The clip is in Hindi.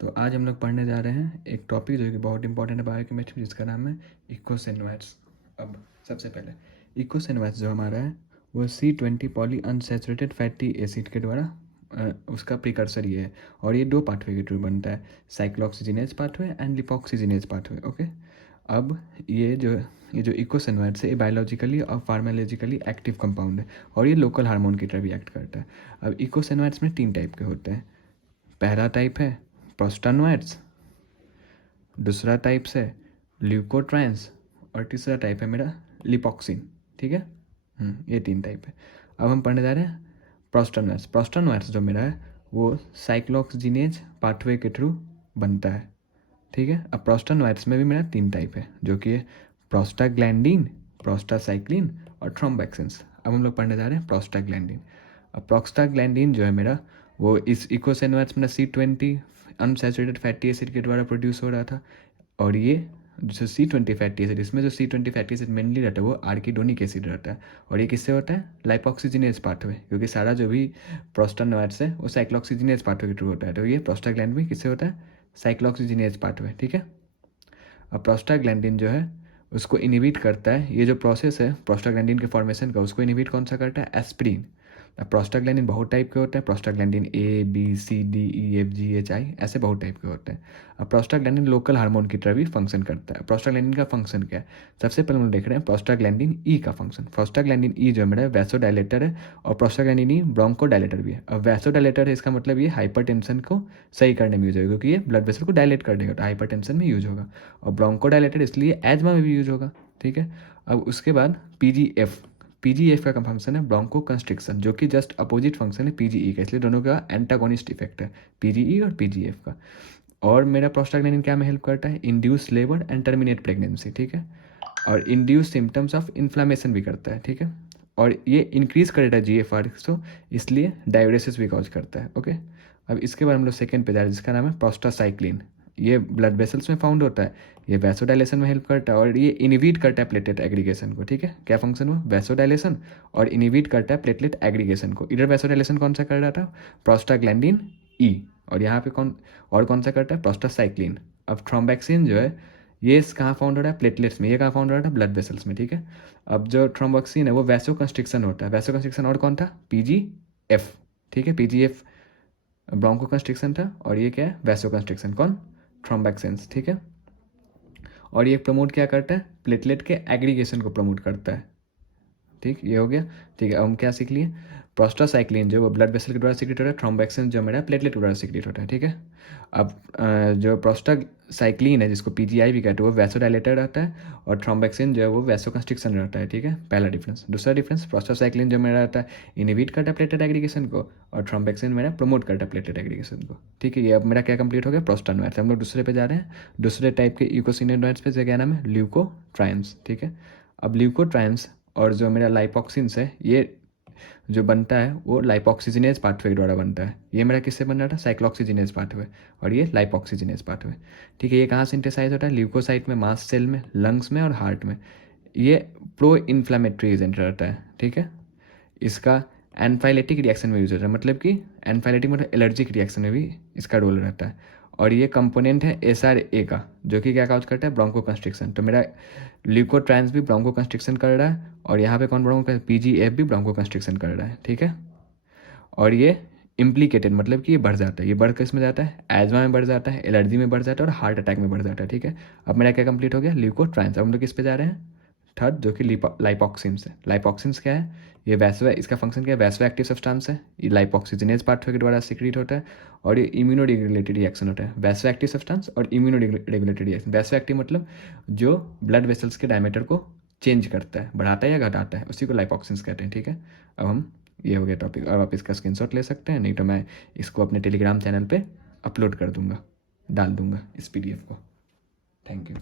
तो आज हम लोग पढ़ने जा रहे हैं एक टॉपिक जो कि बहुत इंपॉर्टेंट है बायोकेमिस्ट्री, जिसका नाम है इकोसिनोएट्स। अब सबसे पहले इकोसिनोएट्स जो हमारा है वो C20 poly unsaturated fatty acid के द्वारा उसका प्रिकर्सर ये है, और ये दो पाथवे के थ्रू बनता है, cyclooxygenase pathway and lipoxygenase pathway. Okay, अब ये जो इकोसिनोएट्स है ये बायोलॉजिकली और फार्माकोलॉजिकली एक्टिव कंपाउंड है, और ये लोकल हार्मोन की तरह भी एक्ट करता है। अब इकोसिनोएट्स में 3 टाइप के होते हैं। पहला टाइप है प्रोस्टानोएट्स, दूसरा टाइप है ल्यूकोट्रांस, और तीसरा टाइप है मेरा लिपोक्सिन। ठीक है, ये 3 टाइप है। अब हम पढ़ने जा रहे हैं प्रोस्टानोएट्स। प्रोस्टानोएट्स जो मेरा है वो साइक्लोऑक्सीजिनेज पाथवे के थ्रू बनता है। ठीक है, अब प्रोस्टानोएट्स में भी मेरा 3 टाइप है, जो कि है प्रोस्टाग्लैंडिन, प्रोस्टासाइक्लिन और थ्रोम्बोक्सिन्स। अब हम लोग पढ़ने जा रहे हैं प्रोस्टाग्लैंडिन। अब प्रोस्टाग्लैंडिन जो है मेरा वो इस इकोसिनोएट्स में C20 अनसैचुरेटेड फैटी एसिड के द्वारा प्रोड्यूस हो रहा था, और ये जो C20 फैटी एसिड, इसमें जो C20 फैटी एसिड मेनली रहता है वो आर्किडोनिक एसिड रहता है, और ये किससे होता है? लाइपोक्सिजिनेज पाथवे, क्योंकि सारा जो भी प्रोस्टानोएट्स है वो साइक्लोऑक्सीजिनेज पाथवे के थ्रू होता है, तो ये प्रोस्टाग्लैंड भी किससे होता है? Cyclooxygenase pathway. ठीक है, अब प्रोस्टाग्लैंडिन जो है उसको इनिबिट करता है, ये जो प्रोसेस है प्रोस्टाग्लैंडिन के फॉर्मेशन का, उसको इनिबिट कौन सा करता है? एस्पिरिन। अब प्रोस्टाग्लैंडिन बहुत टाइप के होते हैं, prostaglandin A B C D E F G H I ऐसे बहुत टाइप के होते हैं। अब प्रोस्टाग्लैंडिन लोकल हार्मोन की तरह भी फंक्शन करता है। प्रोस्टाग्लैंडिन का फंक्शन क्या है? सबसे पहले हम देख रहे हैं प्रोस्टाग्लैंडिन E का फंक्शन। प्रोस्टाग्लैंडिन E जो मेरा वैसोडायलेटर है, और प्रोस्टाग्लैंडिन E ब्रोंकोडायलेटर भी है। अब वैसोडायलेटर है, इसका मतलब ये हाइपरटेंशन को सही करने में यूज होगा, क्योंकि ये ब्लड वेसल को डायलेट कर देगा, तो हाइपरटेंशन में यूज होगा। और ब्रोंकोडायलेटर इसलिए एजमा में भी यूज होगा। ठीक है, अब उसके बाद पीजीएफ का फंक्शन है ब्रोंको कंस्ट्रिक्शन, जो कि जस्ट अपोजिट फंक्शन है पीजीई का, इसलिए दोनों का एंटागोनिस्ट इफेक्ट है, पीजीई और पीजीएफ का। और मेरा प्रोस्टाग्लैंडिन क्या में हेल्प करता है? Induce labour and terminate pregnancy. ठीक है, और इंड्यूस सिम्टम्स ऑफ इन्फ्लामेशन भी करता है। ठीक है, और ये इंक्रीज करेगा GFR को, इसलिए डायरेसिस भी कॉज करता है। ओके, अब इसके बाद हम लोग सेकेंड पे जा रहे हैं, जिसका नाम है प्रोस्टासाइक्लिन। ये ब्लड वेसल्स में फाउंड होता है, ये वैसोडाइलेशन में हेल्प करता है, और ये इनिबिट करता है प्लेटलेट एग्रीगेशन को। ठीक है, क्या फंक्शन हुआ? वैसोडाइलेशन, और इनिबिट करता है प्लेटलेट एग्रीगेशन को। इधर वैसोडाइलेशन कौन सा कर रहा था? प्रोस्टाग्लैंडिन E, और यहाँ पे कौन सा करता है? प्रोस्टासाइक्लिन। अब थ्रोम्बोक्सिन जो है ये कहाँ फाउंड हो रहा है? प्लेटलेट्स में। ये कहाँ फाउंड हो रहा है? ब्लड वेसल्स में। ठीक है, अब जो थ्रोम्बोक्सिन है वो वैसो कंस्ट्रिक्शन होता है, वैसो कंस्ट्रिक्शन, और कौन था? PGF। ठीक है, PGF ब्रोंको कंस्ट्रिक्शन था, और ये क्या है? Vaso constriction. कौन? थ्रोम्बोक्सिन्स। ठीक है, और ये प्रमोट क्या करता है? प्लेटलेट के एग्रीगेशन को प्रमोट करता है। ठीक, ये हो गया। ठीक है, अब हम क्या सीख लिए? प्रोस्टासाइक्लिन जो वो ब्लड वेसल के द्वारा सिक्रेट होता है, थ्रोम्बोक्सिन जो मेरा प्लेटलेट के द्वारा सिक्रेट होता है। ठीक है, अब जो प्रोस्टासाइक्लिन है जिसको PGI भी कहते हैं, वो वैसोडायलेटर रहता है, और थ्रोम्बोक्सिन जो है वो वैसोकंस्ट्रिक्शन रहता है। ठीक है, पहला डिफरेंस। दूसरा डिफरेंस, प्रोस्टासाइक्लिन जो मेरा रहता है इनिबिट करता है प्लेटलेट एग्रीगेशन को, और थ्रोम्बोक्सिन मेरा प्रमोट करता है प्लेटलेट एग्रीगेशन को। ठीक है, ये अब मेरा क्या कंप्लीट हो गया? प्रोस्टानोएट्स। हम लोग दूसरे पे जा रहे हैं, दूसरे टाइप के इकोसिनोएट्स पे, क्या नाम है? ल्यूकोट्राइन्स। ठीक है, अब ल्यूकोट्राइन्स और जो मेरा लाइपोक्सिन्स है, ये जो बनता है वो लाइपोक्सिजिनेज पाथवे के द्वारा बनता है। ये मेरा किससे बन रहा था? साइक्लोऑक्सीजिनेज पाथवे, और ये लाइपोक्सिजिनेज पाथवे। ठीक है, ये कहाँ सिंथेसाइज होता है? ल्यूकोसाइट में, मास्ट सेल में, लंग्स में और हार्ट में। ये प्रो इन्फ्लामेटरी एजेंट रहता है। ठीक है, इसका एनफाइलेटिक रिएक्शन में यूज होता है, मतलब कि एनफाइलेटिक मतलब एलर्जिक रिएक्शन में भी इसका रोल रहता है। और ये कंपोनेंट है SRA का, जो कि क्या काज करता है? Bronchoconstriction. तो मेरा ल्यूकोट्रांस भी ब्रोंको कंस्ट्रिक्शन कर रहा है, और यहाँ पे कौन ब्रोंको? PGF भी ब्रोंको कंस्ट्रिक्शन कर रहा है। ठीक है, और ये इम्प्लीकेटेड मतलब कि ये बढ़ जाता है, ये बढ़ किस में जाता है? एजमा में बढ़ जाता है, एलर्जी में बढ़ जाता है, और हार्ट अटैक में बढ़ जाता है। ठीक है, अब मेरा क्या कंप्लीट हो गया? ल्यूकोट्रांस। अब हम लोग किस पे जा रहे हैं? थर्ड, जो कि लाइपोक्सिन्स है। लाइपोक्सिन्स क्या है? ये वैसो, इसका फंक्शन क्या है? वैसो एक्टिव सब्सटेंस है, ये लाइपोक्सिजिनेज पाथवे के द्वारा सिक्रीट होता है, और ये इम्यूनो रेगुलेटरी रिएक्शन होता है। वैसो एक्टिव सब्सटेंस और immuno regulatory reaction. Vaso active मतलब जो ब्लड वेसल्स के डायमीटर को चेंज करता है, बढ़ाता है या घटाता है, उसी को लाइपोक्सिन्स कहते हैं। ठीक है, अब हम, ये हो गया टॉपिक। अब आप इसका स्क्रीनशॉट ले सकते हैं, नहीं तो मैं इसको अपने टेलीग्राम चैनल पे अपलोड कर दूंगा, डाल दूंगा इस PDF को। Thank you.